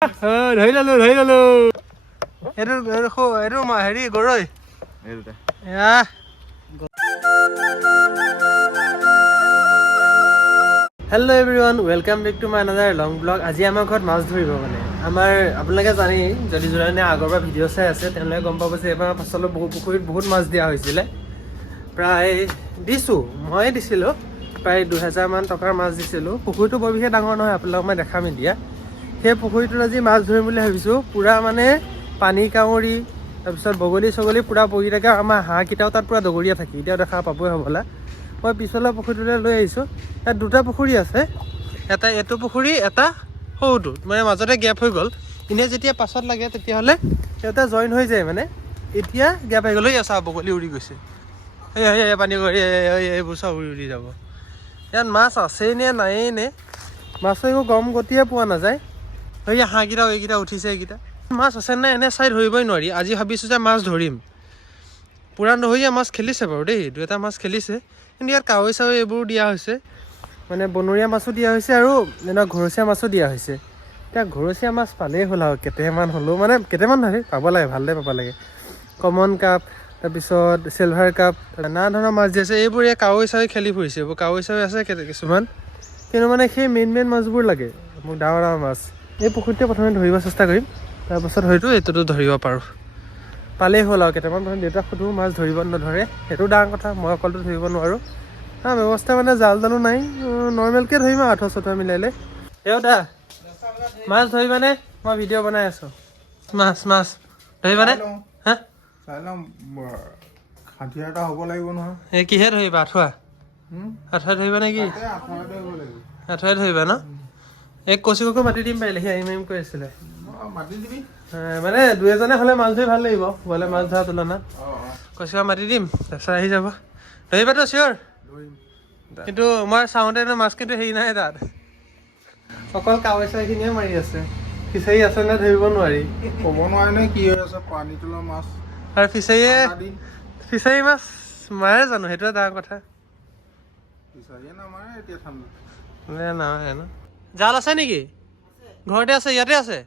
ধৰি ললো এইটো হেৰি গৰৈ hello' everyone welcome back to my another long blog. আজি আমাৰ ঘৰত মাছ ধৰিব আমাৰ আপোনালোকে জানেই, যদি যোনে আগৰ পৰা ভিডিঅ' চাই আছে তেওঁলোকে গম পাব যে এবাৰ পাছলৈ পুখুৰীত বহুত মাছ দিয়া হৈছিলে। প্ৰায় মই দিছিলোঁ প্ৰায় 2000 মান টকাৰ মাছ দিছিলোঁ। পুখুৰীটো বৰ বিশেষ ডাঙৰ নহয়, আপোনালোকক মই দেখাম এতিয়া। সেই পুখুৰীটোত আজি মাছ ধৰিম বুলি ভাবিছোঁ। পূৰা পানী কাউৰী তাৰপিছত বগলী চগলী পূৰা বহি থাকে। আমাৰ হাঁহকেইটাও তাত পূৰা দগৰীয়া থাকি এতিয়াও দেখা পাবই হ'বলা। মই পিছলৈ পুখুৰীটোলৈ লৈ আহিছোঁ। ইয়াত দুটা পুখুৰী আছে, এটা এইটো পুখুৰী, এটা সৰুটো, মাজতে গেপ হৈ গ'ল। এনেই যেতিয়া পাছত লাগে তেতিয়াহ'লে সিহঁতে জইন হৈ যায়। এতিয়া গেপ হৈ গ'লে চাহ বগলী উৰি গৈছে। এই পানী কৰি এইবোৰ চব উৰি যাব। ইয়াত মাছ আছেই নে নায়েই নে, মাছো একো গৰম গতিয়ে পোৱা নাযায়। হাঁহকেইটাও এইকেইটা উঠিছে, এইকেইটা মাছ আছে নাই এনে চাই ধৰিবই নোৱাৰি। আজি ভাবিছোঁ যে মাছ ধৰিম। পূৰা নহৰীয়া মাছ খেলিছে বাৰু দেই, 2এটা মাছ খেলিছে। কিন্তু ইয়াত কাৱৈ চাৱৈ এইবোৰ দিয়া হৈছে, বনৰীয়া মাছো দিয়া হৈছে আৰু ঘৰচীয়া মাছো দিয়া হৈছে। এতিয়া ঘৰচীয়া মাছ পালেই হ'ল আৰু কেইটামান হ'লেও, কেইটামান নহয়, পাব লাগে, ভালদৰে পাব লাগে। কমন কাপ, তাৰপিছত চিলভাৰ কাপ, নানা ধৰণৰ মাছ দি আছে। এইবোৰ এই কাৱৈ চাৱৈ খেলি ফুৰিছে। এইবোৰ কাৱৈ চাৱৈ আছে কিছুমান, কিন্তু সেই মেইন মাছবোৰ লাগে মোক, ডাঙৰ ডাঙৰ মাছ। এই পুখুৰীটোতে প্ৰথমে ধৰিব চেষ্টা কৰিম, তাৰপাছত হয়তো এইটোতো ধৰিব পাৰোঁ। পালেই হ'ল আৰু কেইটামান। দেউতাক সুধো মাছ ধৰিব নধৰে, সেইটো ডাঙৰ কথা। মই অকলতো ধৰিব নোৱাৰোঁ। ব্যৱস্থা জাল জালো নাই, নৰ্মেলকৈ ধৰিম আৰু আঠুৱা চাঠুৱা মিলাই লৈ। দা মাছ ধৰিবানে? মই ভিডিঅ' বনাই আছোঁ। মাছ ধৰিবানে? হা ষাঠি এটা হ'ব লাগিব নহয়। এই কিহে ধৰিবা? আঠুৱা ধৰিবা নে কি? আঠুৱাই ধৰিবা ন? এই কৌশিককো মাতি দিম পাৰিলে, সি আহিম কৈ আছিলে। মাতি দিবি, 2-এজনে হ'লে মাছ ধৰি ভাল লাগিব, গ'লে মাছ ধৰা তুলনাত। কৌশিকক মাতি দিম, তাৰপিছত আহি যাব। ধৰিবাতো চিয়'ৰ? কিন্তু মই চাওঁতে মাছ কিন্তু হেৰি নাই তাত, অকল কাৱৈ চাৱৈখিনিয়ে মাৰি আছে। ফিচাৰী আছে নে ধৰিব নোৱাৰি, ক'ব নোৱাৰে নে কি হৈ আছে। পানী তোলা মাছ আৰু ফিচাৰী মাছ মাৰে জানো, সেইটোৱে ডাঙৰ কথা। ফিচাৰীয়ে নামাৰে এতিয়া ঠাণ্ডা নামাৰে ন? জাল আছে নেকি? ঘৰতে আছে, ইয়াতে আছে।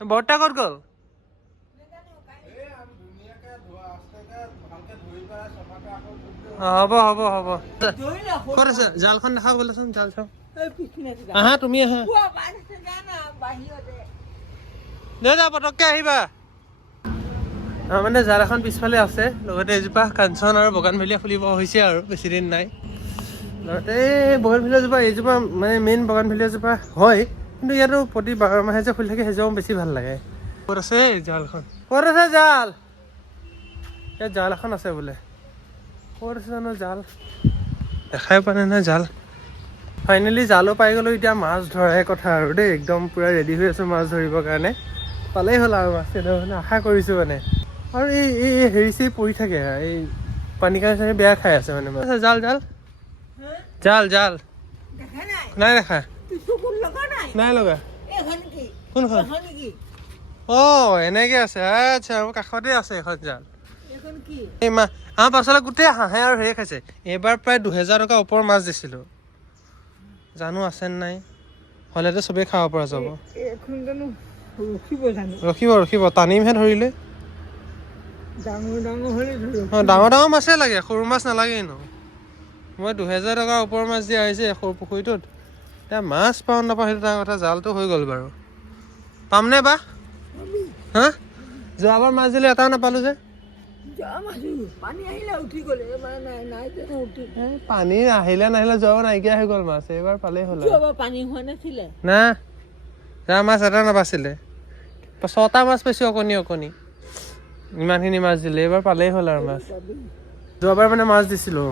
বৰ্তা ক'ত গ'ল? হ'ব ক'ত আছে? জালখন দেখা বোলেচোন, জাল চাওঁ। আহা তুমি, আহা দে পটককৈ আহিবা। জাল এখন পিছফালে আছে, লগতে এজোপা কাঞ্চন আৰু বগানভেলিয়া ফুলিব হৈছে আৰু বেছিদিন নাই। লগতে এই বগানভেলিয়াজোপা, এইজোপা মেইন বগানভেলিয়াজোপা হয়, কিন্তু ইয়াতো প্ৰতি 12 মাহে যে ফুলি থাকে, সেইজোপা বেছি ভাল লাগে। ক'ত আছে জালখন? ক'ত আছে জাল? ইয়াত জাল এখন আছে বোলে, ক'ত আছে জানো জাল? দেখাই পোৱা নাই নহয় জাল। ফাইনেলি জালো পাই গ'লোঁ। এতিয়া মাছ ধৰাহে কথা আৰু দেই, একদম পূৰা ৰেডি হৈ আছোঁ মাছ ধৰিবৰ কাৰণে। পালেই হ'ল আৰু মাছ, সেইটো আশা কৰিছোঁ। আৰু এই হেৰি চেৰি পৰি থাকে, এই পানী কাউৰী চানী বেয়া খাই আছে জাল জাল নাই দেখা, নাই লগা। কোনখন? এনেকে আছে। আচ্ছা, মোৰ কাষতে আছে এখন জাল। আমাৰ পাছলৈ গোটেই হাঁহে আৰু হেৰি খাইছে। এইবাৰ প্ৰায় 2000 টকা ওপৰৰ মাছ দিছিলোঁ, জানো আছে নাই। হ'লেতো চবেই খাব পৰা যাব। ৰখিব টানিমহে ধৰিলে। ডাঙৰ মাছেই লাগে, সৰু মাছ নালাগে এনেও। মই 2000 টকাৰ ওপৰৰ মাছ দিয়া হৈছে সৰু পুখুৰীটোত। এতিয়া মাছ পাওঁ নাপাওঁ সেইটো ডাঙৰ কথা। জালটো হৈ গ'ল বাৰু, পামনে বা? হা, যোৱাবাৰ মাছ দিলে এটাও নাপালোঁ যে। পানী আহিলে নাহিলে যোৱাবাৰ নাইকিয়া হৈ গ'ল মাছ। এইবাৰ পালেই হ'ল। পানী হোৱা নাছিলে না, যোৱা মাছ এটা নাবাছিলে। 6টা মাছ পাইছোঁ, অকণি। ইমানখিনি মাছ দিলে, এইবাৰ পালেই হ'ল আৰু মাছ। যোৱাবাৰ মাছ দিছিলোঁ,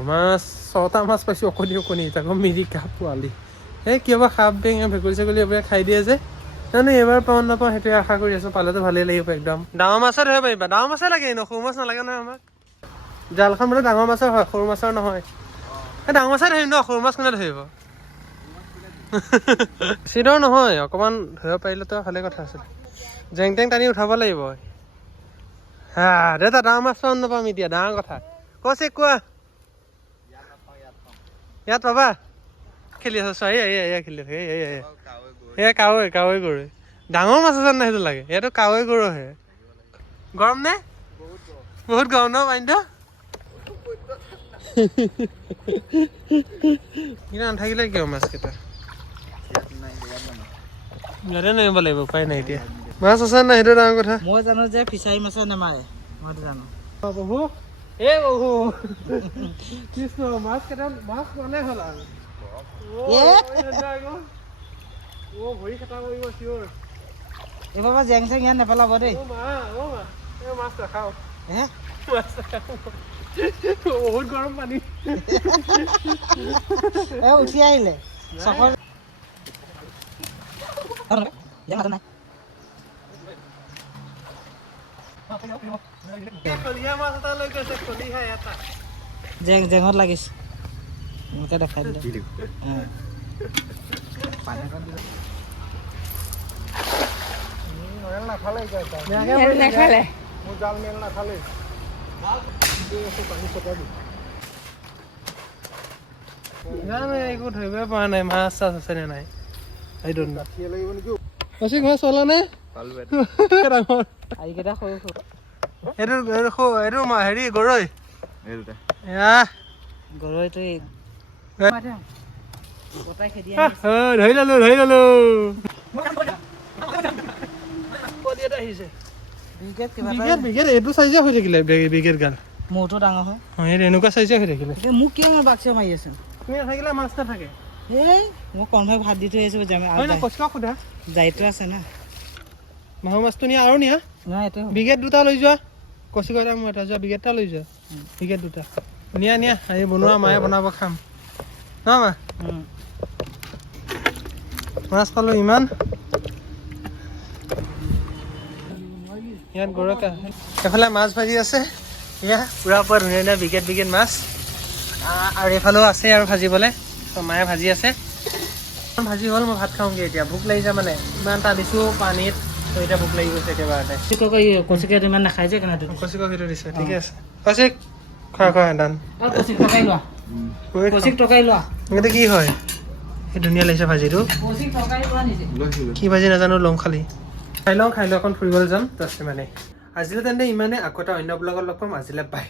6টা মাছ পাইছোঁ, অকণি। তাকো মিৰিকা পোৱালি। কিয়বা সাপ বেঙ ভেকুলী ছাগলী এইবোৰে খাই দিয়ে যে, জানো এইবাৰ পাওঁ নাপাওঁ সেইটোৱে আশা কৰি আছোঁ। পালেতো ভালেই লাগিব একদম। ডাঙৰ মাছে ধৰিব পাৰিবা, ডাঙৰ মাছে লাগে এনেও, সৰু মাছ নালাগে নহয় আমাক। জালখন বোলে ডাঙৰ মাছৰ হয়, সৰু মাছৰ নহয়। ডাঙৰ মাছে ধৰিম ন, সৰু মাছ কোনে ধৰিব? চিধৰ নহয়, অকণমান ধৰিব পাৰিলেতো ভালে কথা আছিল। জেং টেং টানি উঠাব লাগিব। দেউতা ডাঙৰ মাছ পাম নাপাম এতিয়া, ডাঙৰ কথা। কৈছে কোৱা, ইয়াত পাবা? খেলি আছো চোৱা, খেলি থাকে। কাৱৈ গৰৈ ডাঙৰ মাছ আছে নাই সেইটো লাগে ইয়াতো কাৱৈ গৰৌহে গৰম নে বহুত গৰম ন পানীটো কিন্তু নাথাকিলে কিয় মাছকেইটা ইয়াতে নামিব লাগিব উপায় নাই এতিয়া মাছ আছে নাই সেইটো ডাঙৰ কথা মই জানো যে ফিচাৰী মাছে নেমাৰে মই জানো বহু এ বহু কৃষ্ণ মাছ কেইটা মাছ মানে হ'ল আৰু ভৰি খেতা কৰিব চিঞৰ এইবাৰ পৰা জেং চেং ইয়াত নেপেলাব দেই মাছ নাখাওঁ হে মাছ নাখাওঁ বহুত গৰম পানী উঠি আহিলে চফৰ জেং জেঙত লাগিছে মোকে দেখাই দিলে নাখালে মোৰ জাল মেল নাখালে একো ধৰিবই পৰা নাই মাছ চাছ আছে নে নাই সেইটো গাঠিয়ে লাগিব নেকি কৌশিক মাছ চলা নে ডাঙৰ এইকেইটা সৰু সৰু এইটো হেৰি গৰৈ এয়া গৰৈটো গোটাই খেদি ধৰি ললো বিগেট এইটো চাইজে হৈ থাকিলে বিগেট গাল মূৰটো ডাঙৰ হয় এইটো এনেকুৱা চাইজে হৈ থাকিলে মোক কিয় মই বাক্সা মাৰি আছো তুমি নাথাকিলে মাছ নাথাকে এই মই কনভাই ভাত দি থৈ আহিছো কচকা সোধা দায়িত্ব আছে না মাহু মাছটো নিয়া আৰু নিয়া নাই এইটো বিগেট দুটা লৈ যোৱা কচি এটা মোৰ এটা যোৱা বিগেট এটা লৈ যোৱা বিগেট দুটা নিয়া আহি বনোৱা মায়ে বনাব খাম ন মা মাছ পালো ইমান ইয়াত গৰকা এফালে মাছ ভাজি আছে এয়া পুৰা ধুনীয়া বিগেট মাছ আৰু এইফালেও আছে আৰু ভাজিবলৈ তো মায়ে ভাজি আছে ভাজি হ'ল মই ভাত খাওঁগৈ এতিয়া ভোক লাগিছে মানে ইমান এটা দিছোঁ পানীত তো এতিয়া ভোক লাগি গৈছে একেবাৰতে কচিকে ইমান নাখাই যে কেনে কচি সেইটো দিছে ঠিকে আছে কচিক খোৱা দান কচিক টকাই লোৱা কচিক টকাই লোৱা এইটো কি হয় এই ধুনীয়া লাগিছে ভাজিটো কচিক টকাই লোৱা নিজে কি ভাজি নাজানো লওঁ খালি খাই লওঁ এখন ফুৰিবলৈ যাম তো আছে মানে আজিলৈ তেন্তে ইমানে আকৌ এটা অন্য ব্লগত লগ পাম আজিলৈ বাই